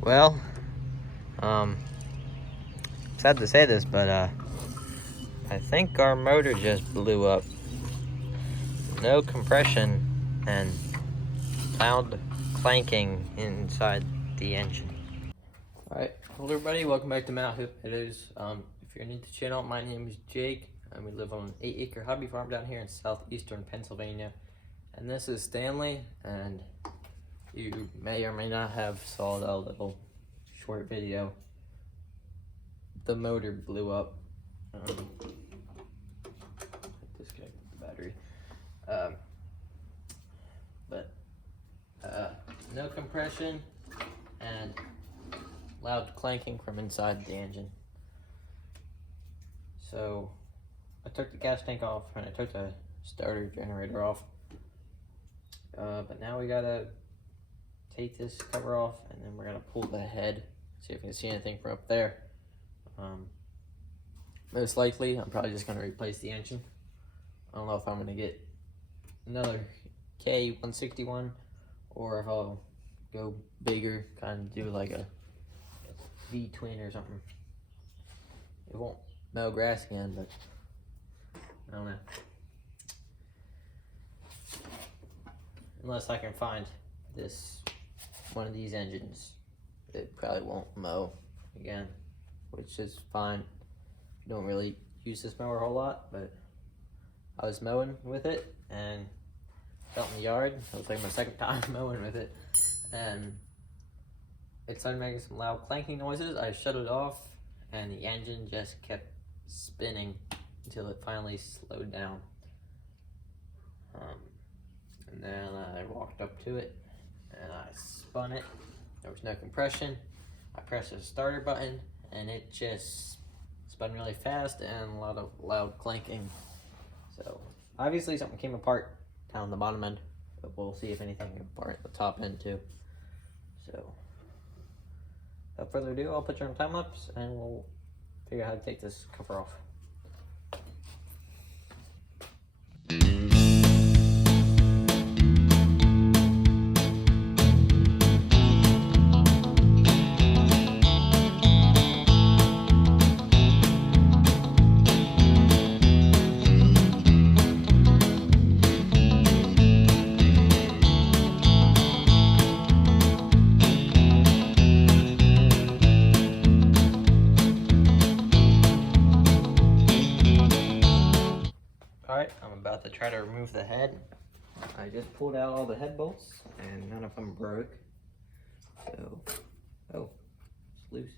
Well, sad to say this, but I think our motor just blew up. No compression and loud clanking inside the engine. Alright, hello everybody, welcome back to Mount Hoop. If you're new to the channel, my name is Jake, and we live on an 8-acre hobby farm down here in southeastern Pennsylvania. And this is Stanley, and you may or may not have saw a little short video. The motor blew up. Disconnect the battery. No compression and loud clanking from inside the engine. So I took the gas tank off and I took the starter generator off. But now we gotta take this cover off and then we're gonna pull the head, see if we can see anything from up there. Most likely, I'm probably just gonna replace the engine. I don't know if I'm gonna get another K161 or if I'll go bigger, kind of do like a V-twin or something. It won't mow grass again, but I don't know. Unless I can find one of these engines, it probably won't mow again, which is fine. Don't really use this mower a whole lot, but I was mowing with it and out in the yard. It was like my second time mowing with it, and it started making some loud clanking noises. I shut it off and the engine just kept spinning until it finally slowed down. And then I walked up to it and I spun it. There was no compression. I pressed the starter button and it just spun really fast and a lot of loud clanking. So obviously something came apart down the bottom end, but we'll see if anything came apart at the top end too. So without further ado, I'll put you on time lapse and we'll figure out how to take this cover off. Alright, I'm about to try to remove the head. I just pulled out all the head bolts and none of them broke. So, oh, it's loose.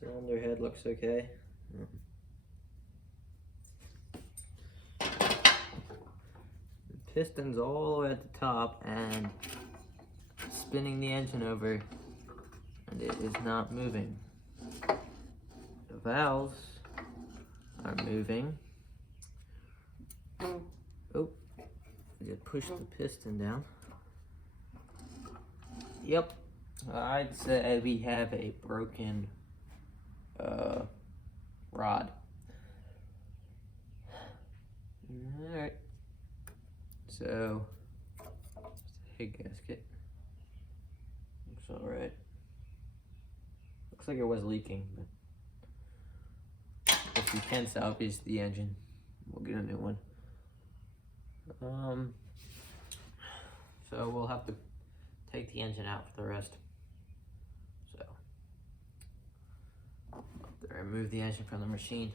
Cylinder head looks okay. The piston's all the way at the top and spinning the engine over, and it is not moving. The valves are moving. Oh, I just pushed the piston down. Yep, I'd say we have a broken rod. Alright, so head gasket looks alright. Looks like it was leaking, but if we can salvage the engine, we'll get a new one. So we'll have to take the engine out for the rest. So I'll have to remove the engine from the machine.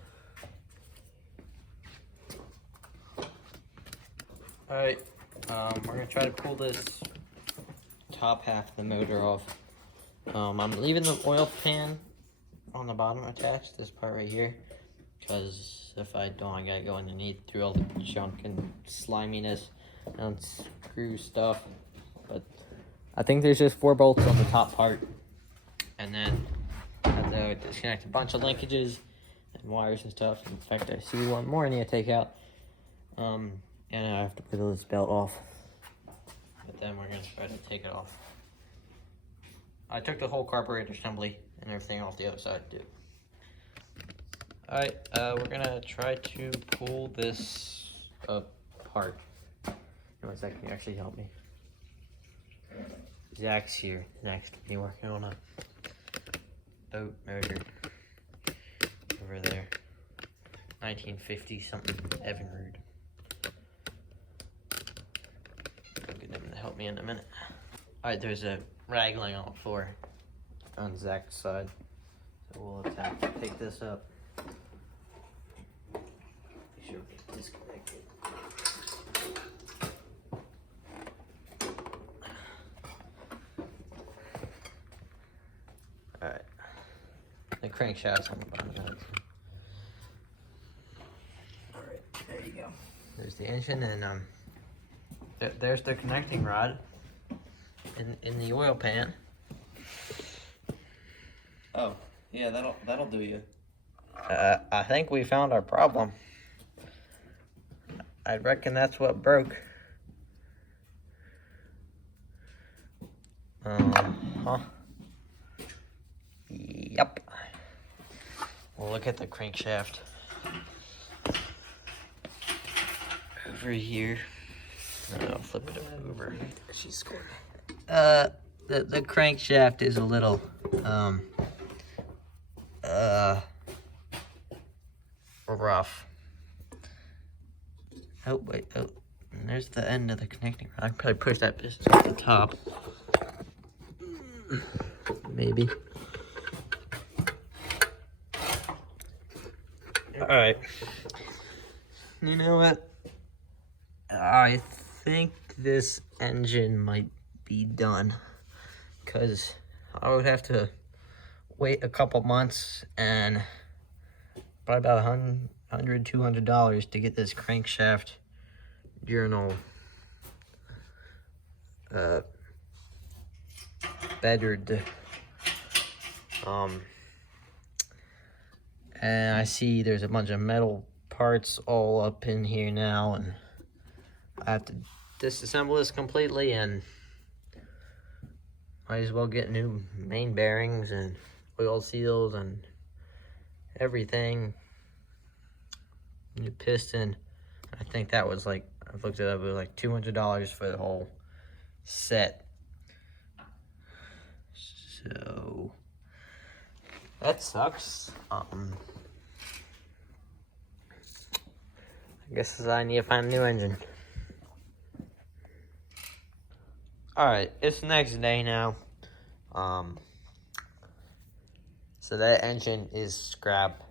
Alright, we're gonna try to pull this top half of the motor off. I'm leaving the oil pan on the bottom attached, this part right here, because if I don't, I gotta go underneath through all the junk and sliminess and screw stuff. But I think there's just 4 bolts on the top part, and then I have to disconnect a bunch of linkages and wires and stuff. In fact, I see one more I need to take out, and I have to put this belt off, but then we're gonna try to take it off. I took the whole carburetor assembly and everything off the other side too. Alright, we're gonna try to pull this apart. You want to Zach, can you actually help me? Zach's here. Zach's gonna be working on a boat motor over there. 1950 something Evinrude. I'll get him to help me in a minute. Alright, there's a rag laying on the floor on Zach's side. So we'll attempt to pick this up. Make sure we get disconnected. Alright. The crankshaft's on the bottom of it. Alright, there you go. There's the engine, and there's the connecting rod in the oil pan. Oh, yeah, that'll do you. I think we found our problem. I reckon that's what broke. Huh? Yep. We'll look at the crankshaft over here. I'll flip it over. She scored. The crankshaft is a little rough. Oh wait, oh, and there's the end of the connecting rod. I can probably push that piston off the top. Maybe. Alright. You know what? I think this engine might be done, because I would have to wait a couple months and probably about $100-$200 to get this crankshaft journal bettered. And I see there's a bunch of metal parts all up in here now, and I have to disassemble this completely, and might as well get new main bearings and oil seals and everything. New piston. I think that was like, I looked it up, it was like $200 for the whole set. So that sucks. I guess I need to find a new engine. Alright, it's the next day now. So that engine is scrap.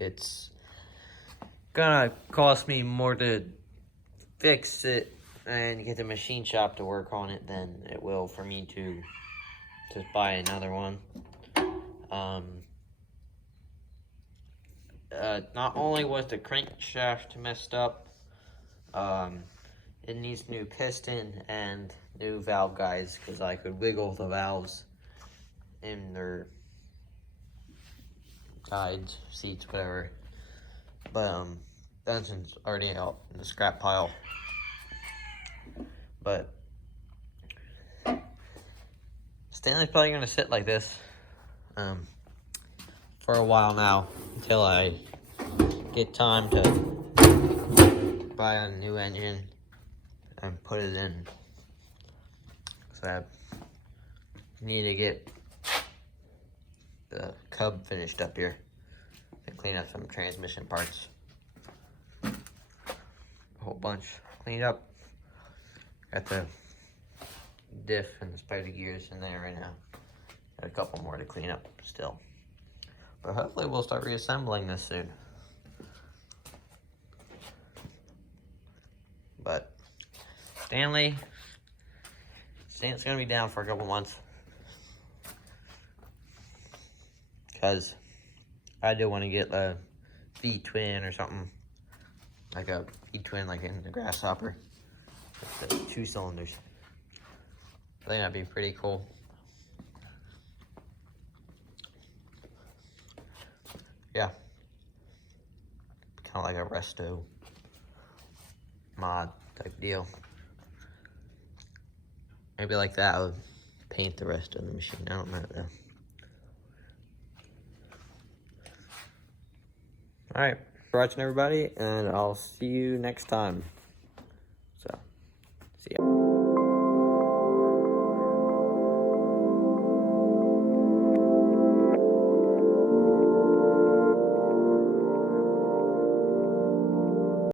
It's gonna cost me more to fix it and get the machine shop to work on it than it will for me to buy another one. Not only was the crankshaft messed up, it needs new piston and new valve guides, because I could wiggle the valves in their guides, seats, whatever. But the engine's already out in the scrap pile. But Stanley's probably gonna sit like this for a while now, until I get time to buy a new engine and put it in. So I need to get the cub finished up here and clean up some transmission parts. A whole bunch cleaned up. Got the diff and the spider gears in there right now. Got a couple more to clean up still. But hopefully we'll start reassembling this soon. But Stanley's gonna be down for a couple months, because I do want to get a V-twin or something, like a V-twin like in the Grasshopper with the 2 cylinders. I think that'd be pretty cool. Yeah, kind of like a resto mod type deal. Maybe like that, I would paint the rest of the machine. I don't know though. Alright, for watching everybody, and I'll see you next time. So, See ya.